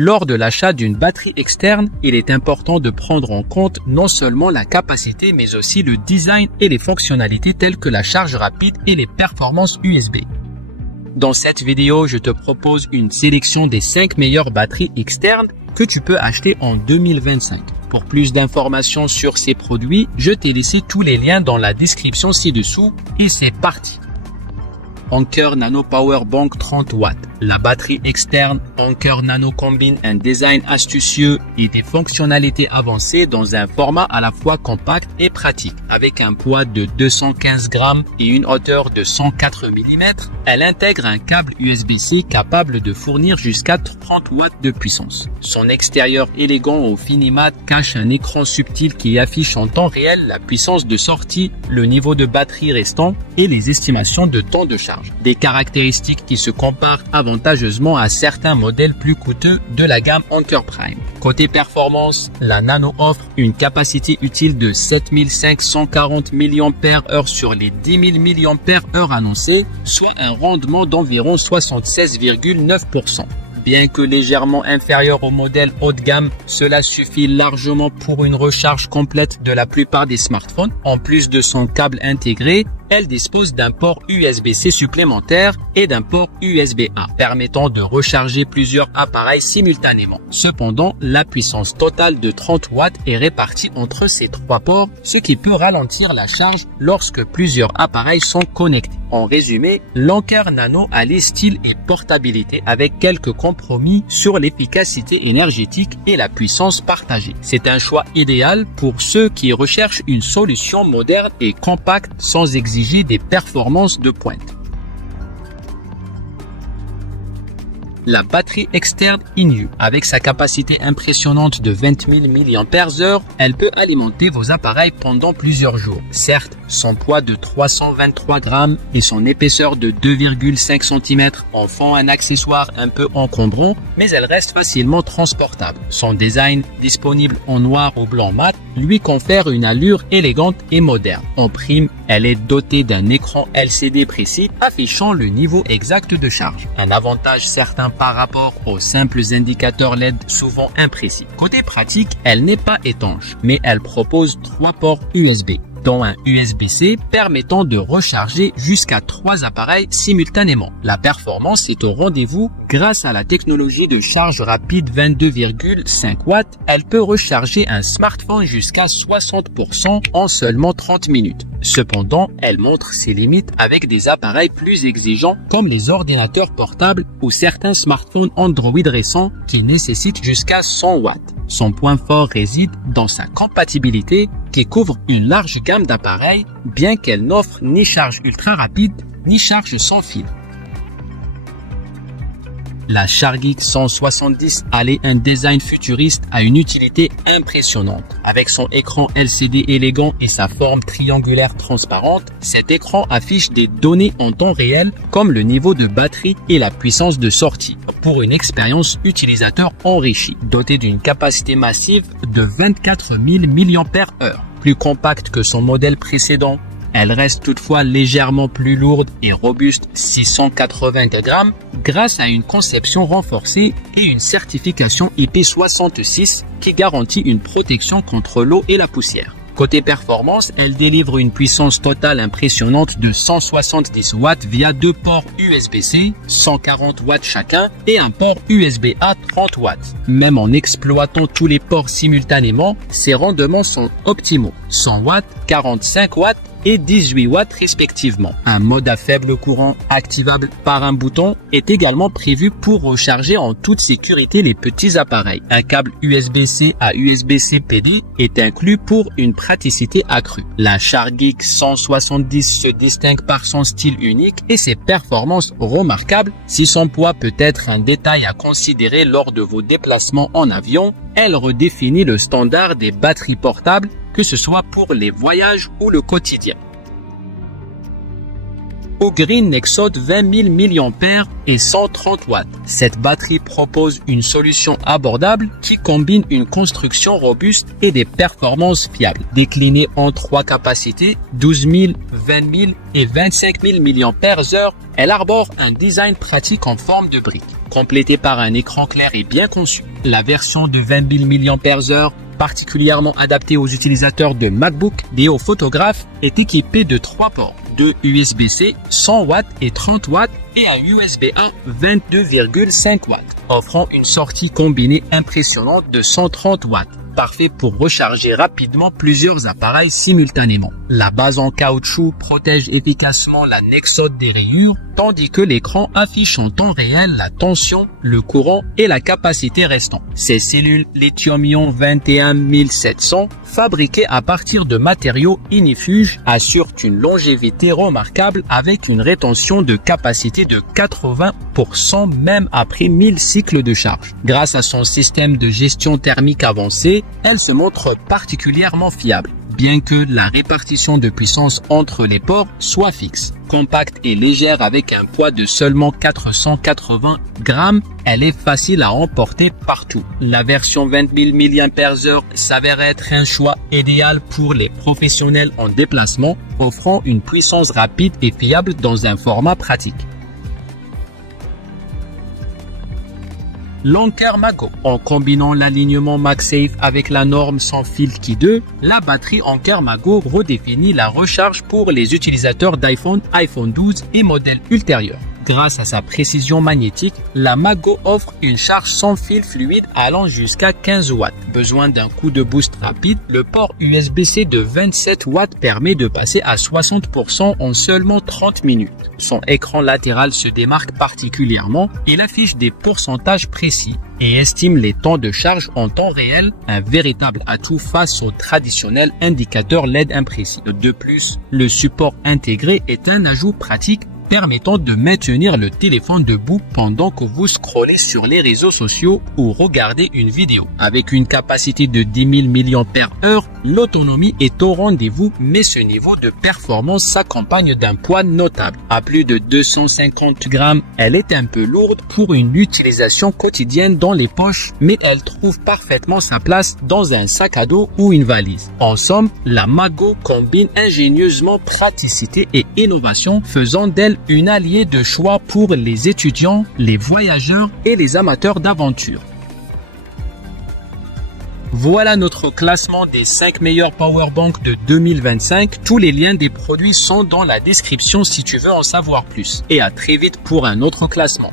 Lors de l'achat d'une batterie externe, il est important de prendre en compte non seulement la capacité mais aussi le design et les fonctionnalités telles que la charge rapide et les performances USB. Dans cette vidéo, je te propose une sélection des 5 meilleures batteries externes que tu peux acheter en 2025. Pour plus d'informations sur ces produits, je t'ai laissé tous les liens dans la description ci-dessous et c'est parti. Anker Nano Power Bank 30 watts. La batterie externe Anker Nano combine un design astucieux et des fonctionnalités avancées dans un format à la fois compact et pratique. Avec un poids de 215 grammes et une hauteur de 104 mm, elle intègre un câble USB-C capable de fournir jusqu'à 30 watts de puissance. Son extérieur élégant au fini mat cache un écran subtil qui affiche en temps réel la puissance de sortie, le niveau de batterie restant et les estimations de temps de charge. Des caractéristiques qui se comparent avantageusement à certains modèles plus coûteux de la gamme Anker Prime. Côté performance, la Nano offre une capacité utile de 7540 mAh sur les 10 000 mAh annoncés, soit un rendement d'environ 76,9%. Bien que légèrement inférieur au modèle haut de gamme, cela suffit largement pour une recharge complète de la plupart des smartphones. En plus de son câble intégré, elle dispose d'un port USB-C supplémentaire et d'un port USB-A, permettant de recharger plusieurs appareils simultanément. Cependant, la puissance totale de 30 watts est répartie entre ces trois ports, ce qui peut ralentir la charge lorsque plusieurs appareils sont connectés. En résumé, l'Anker Nano allie style et portabilité avec quelques compromis sur l'efficacité énergétique et la puissance partagée. C'est un choix idéal pour ceux qui recherchent une solution moderne et compacte sans exiger des performances de pointe. La batterie externe INU. Avec sa capacité impressionnante de 20 000 mAh, elle peut alimenter vos appareils pendant plusieurs jours. Certes, son poids de 323 grammes et son épaisseur de 2,5 cm en font un accessoire un peu encombrant, mais elle reste facilement transportable. Son design, disponible en noir ou blanc mat, lui confère une allure élégante et moderne. En prime, elle est dotée d'un écran LCD précis affichant le niveau exact de charge. Un avantage certain par rapport aux simples indicateurs LED souvent imprécis. Côté pratique, elle n'est pas étanche, mais elle propose 3 ports USB, dont un USB-C permettant de recharger jusqu'à 3 appareils simultanément. La performance est au rendez-vous grâce à la technologie de charge rapide 22,5 watts. Elle peut recharger un smartphone jusqu'à 60% en seulement 30 minutes. Cependant, elle montre ses limites avec des appareils plus exigeants comme les ordinateurs portables ou certains smartphones Android récents qui nécessitent jusqu'à 100 watts. Son point fort réside dans sa compatibilité qui couvre une large gamme d'appareils, bien qu'elle n'offre ni charge ultra rapide ni charge sans fil. La Chargeek 170 allie un design futuriste à une utilité impressionnante. Avec son écran LCD élégant et sa forme triangulaire transparente, cet écran affiche des données en temps réel comme le niveau de batterie et la puissance de sortie pour une expérience utilisateur enrichie. Dotée d'une capacité massive de 24 000 mAh, plus compacte que son modèle précédent, elle reste toutefois légèrement plus lourde et robuste, 680 grammes, grâce à une conception renforcée et une certification IP66 qui garantit une protection contre l'eau et la poussière. Côté performance, elle délivre une puissance totale impressionnante de 170 watts via 2 ports USB-C, 140 watts chacun et un port USB-A 30 watts. Même en exploitant tous les ports simultanément, ses rendements sont optimaux, 100 watts, 45 watts et 18 watts respectivement. Un mode à faible courant activable par un bouton est également prévu pour recharger en toute sécurité les petits appareils. Un câble USB-C à USB-C PD est inclus pour une praticité accrue. La Chargeek 170 se distingue par son style unique et ses performances remarquables. Si son poids peut être un détail à considérer lors de vos déplacements en avion, elle redéfinit le standard des batteries portables, que ce soit pour les voyages ou le quotidien. Ogreen Nexode 20 000 mAh et 130 watts. Cette batterie propose une solution abordable qui combine une construction robuste et des performances fiables. Déclinée en 3 capacités, 12 000, 20 000 et 25 000 mAh, elle arbore un design pratique en forme de brique. complétée par un écran clair et bien conçu. La version de 20 000 mAh, particulièrement adaptée aux utilisateurs de MacBook et aux photographes, est équipée de 3 ports, 2 USB-C 100 watts et 30 watts et un USB-A 22,5 watts, offrant une sortie combinée impressionnante de 130 watts. Parfait pour recharger rapidement plusieurs appareils simultanément. La base en caoutchouc protège efficacement la nexode des rayures, tandis que l'écran affiche en temps réel la tension, le courant et la capacité restant. Ces cellules lithium-ion 21700, fabriquées à partir de matériaux inifuges, assurent une longévité remarquable avec une rétention de capacité de 80% même après 1000 cycles de charge. Grâce à son système de gestion thermique avancé, elle se montre particulièrement fiable, bien que la répartition de puissance entre les ports soit fixe. Compacte et légère avec un poids de seulement 480 grammes, elle est facile à emporter partout. La version 20 000 mAh s'avère être un choix idéal pour les professionnels en déplacement, offrant une puissance rapide et fiable dans un format pratique. L'Anker Mago. En combinant l'alignement MagSafe avec la norme sans fil Qi 2, la batterie Anker Mago redéfinit la recharge pour les utilisateurs d'iPhone, iPhone 12 et modèles ultérieurs. Grâce à sa précision magnétique, la Mago offre une charge sans fil fluide allant jusqu'à 15 watts. Besoin d'un coup de boost rapide, le port USB-C de 27 watts permet de passer à 60% en seulement 30 minutes. Son écran latéral se démarque particulièrement, il affiche des pourcentages précis et estime les temps de charge en temps réel, un véritable atout face aux traditionnels indicateurs LED imprécis. De plus, le support intégré est un ajout pratique permettant de maintenir le téléphone debout pendant que vous scrollez sur les réseaux sociaux ou regardez une vidéo. Avec une capacité de 10 000 mAh, l'autonomie est au rendez-vous, mais ce niveau de performance s'accompagne d'un poids notable. À plus de 250 grammes, elle est un peu lourde pour une utilisation quotidienne dans les poches, mais elle trouve parfaitement sa place dans un sac à dos ou une valise. En somme, la Mago combine ingénieusement praticité et innovation, faisant d'elle une alliée de choix pour les étudiants, les voyageurs et les amateurs d'aventure. Voilà notre classement des 5 meilleurs powerbanks de 2025. Tous les liens des produits sont dans la description si tu veux en savoir plus. Et à très vite pour un autre classement.